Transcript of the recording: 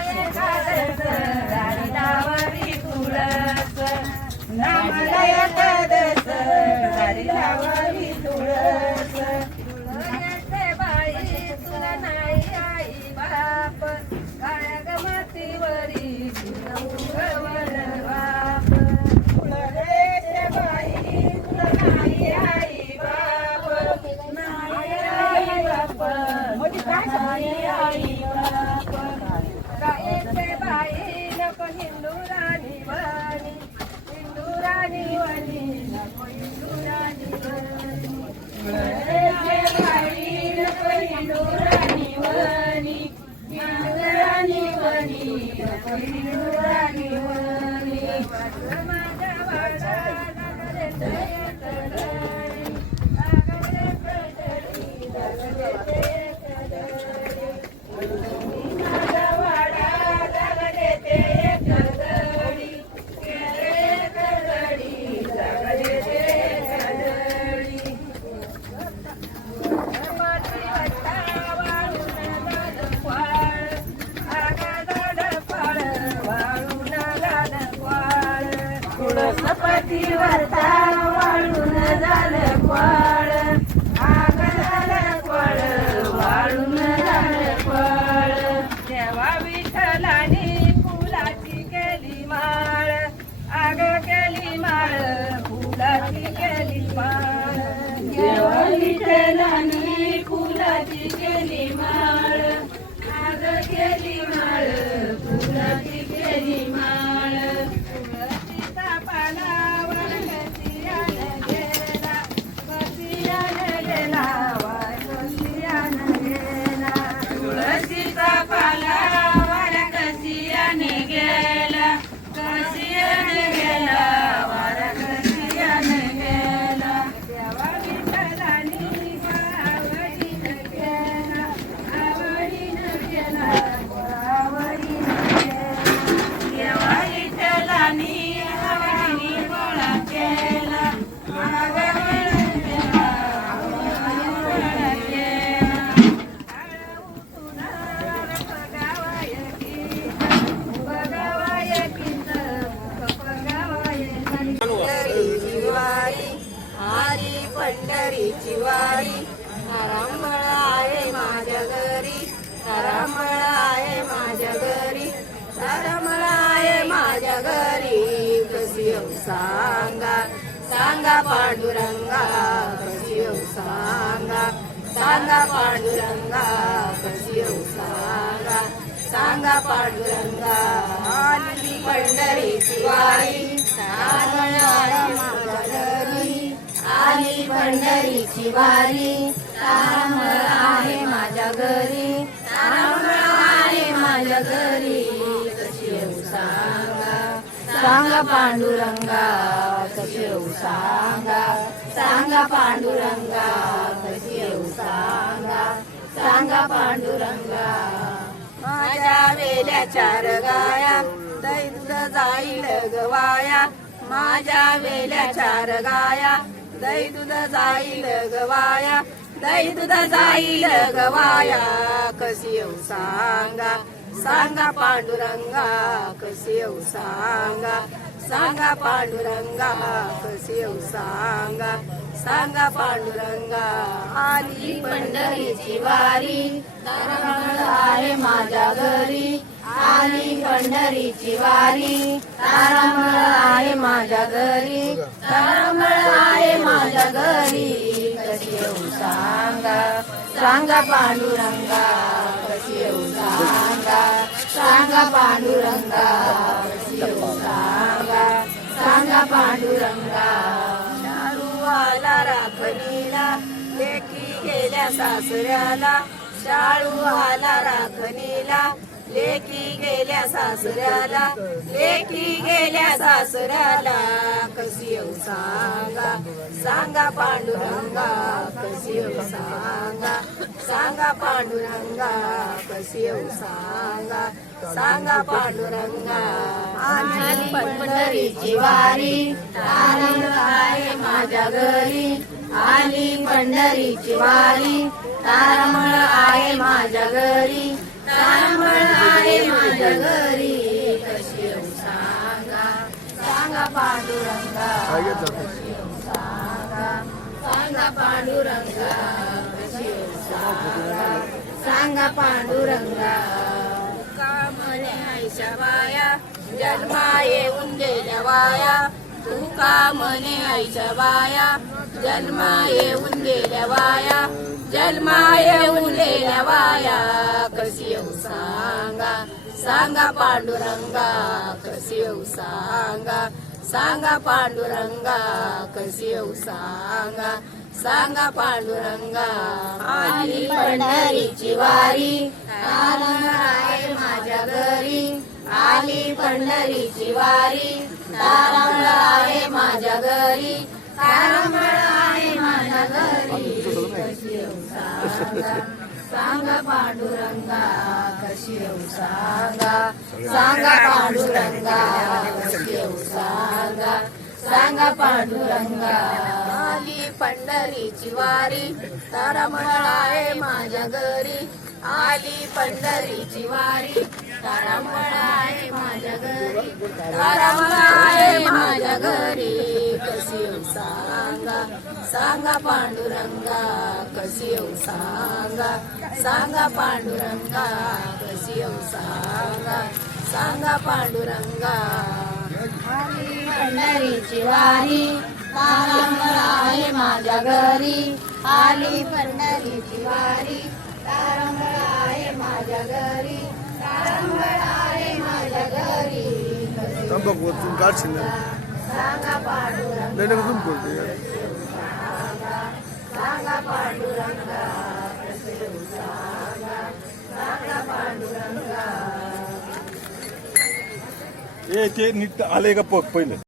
एकादश दारिलावरी तुळस नामला एकादश दारिलावरी तुळस तुळस बाई तुला नाही आई बाप काय गमतीवरी उगवल बाप तुळस बाई तुला नाही आई बाप नाही आई बाप नाही आई बाप गायचे बाई नको हिंदुराणी वाणी हिंदुराणी वाणी नको हिंदुराणी वाणी गायचे बाई नको हिंदुराणी वाणी हिंदुराणी वाणी नको हिंदुराणी वाणी माझ्या वाडा लागले तयारी लागले कदरी लागले तुळसपती वरता वाळून झालं क्वाळ आग झालं क्वाळ वाळून झालं क्वाळ देवा विठ्ठलाने फुलाची केली माळ आग केली माळ फुलाची केली माळ देवा विठ्ठलाने फुलाची केली माळ आग केली माळ फुलाची केली माळ पंढरीची वारी तारांबळ आहे माझ्या घरी तारांबळ आहे माझ्या घरी तारांबळ आहे माझ्या घरी कशी येऊ सांगा सांगा पांडुरंगा कशी येऊ सांगा सांगा पांडुरंगा कशी येऊ सांगा सांगा पांडुरंगा आली पंढरीची वारी तारांबळ आहे माझ्या घरी आली पंढरीची वारी तारांबळ आहे माझ्या घरी तारांबळ आहे माझ्या घरी कशी येऊ सांगा सांगा पांडुरंगा कशी येऊ सांगा सांगा पांडुरंगा कशी येऊ सांगा सांगा पांडुरंगा माझ्या वेल्या चार गाया दही दूध जाईल गवाया माझ्या वेल्या चार गाया दही दूध जाईल गवाया दही दूध जाईल गवाया कशी येऊ सांगा सांगा पांडुरंगा कशी येऊ सांगा सांगा पांडुरंगा कशी येऊ सांगा सांगा पांडुरंगा आली पंढरीची वारी तारांबळ आहे माझ्या घरी आली पंढरीची वारी तारांबळ आहे माझ्या घरी तारांबळ आहे माझ्या घरी कशी येऊ सांगा सांगा पांडुरंगा कशी येऊ सांगा सांगा पांडुरंगा कशी येऊ सांगा सांगा पांडुरंगा शाळू आला राखणीला लेकी गेल्या सासऱ्याला शाळू आला राखणीला लेकी गेल्या सासऱ्याला लेकी गेल्या सासऱ्याला कशी येऊ सांगा सांगा पांडुरंगा कशी येऊ सांगा सांगा पांडुरंगा कशी येऊ सांगा सांगा पांडुरंगा आली पंढरीची वारी तारांबळ आहे माझ्या घरी आली पंढरीची वारी तारांबळ आहे माझ्या घरी तारांबळ आहे माझ्या घरी कशी येऊ सांगा सांगा पांडुरंगा कशी येऊ सांगा सांगा पांडुरंगा कशी येऊ सांगा सांगा पांडुरंगा का म्हणे आईच्या बाया जन्मा येऊन गेल्या वाया तू का म्हणे आईच्या बाया जन्मा येऊन गेल्या वाया जन्मा येऊन गेल्या वाया कशी येऊ सांगा सांगा पांडुरंगा कशी येऊ सांगा सांगा पांडुरंगा कशी येऊ सांगा सांगा पांडुरंगा आली पंढरीची वारी तारांबळ आहे माझ्या घरी आली पंढरीची वारी तारांबळ आहे माझ्या घरी तारांबळ आहे माझ्या घरी कशी येऊ सांगा सांगा पांडुरंगा कशी येऊ सांगा सांगा पांडुरंगा कशी येऊ सांगा सांगा पांडुरंगा आली पंढरीची वारी तारांबळ आहे माझ्या घरी आली पंढरीची वारी तारांबळ आहे माझ्या घरी तारांबळ आहे माझ्या घरी कशी येऊ सांगा सांगा पांडुरंगा कशी येऊ सांगा सांगा पांडुरंगा कशी येऊ सांगा सांगा पांडुरंगा आली पंढरीची वारी तारांबळ आहे माझ्या घरी आली पंढरीची वारी तारांबळ आहे माझ्या घरी तारांबळ आहे माझ्या घरी सांगा पांडुरंगा सांगा पांडुरंगा सांगा पांडुरंगा ते नीट आले का पहिलं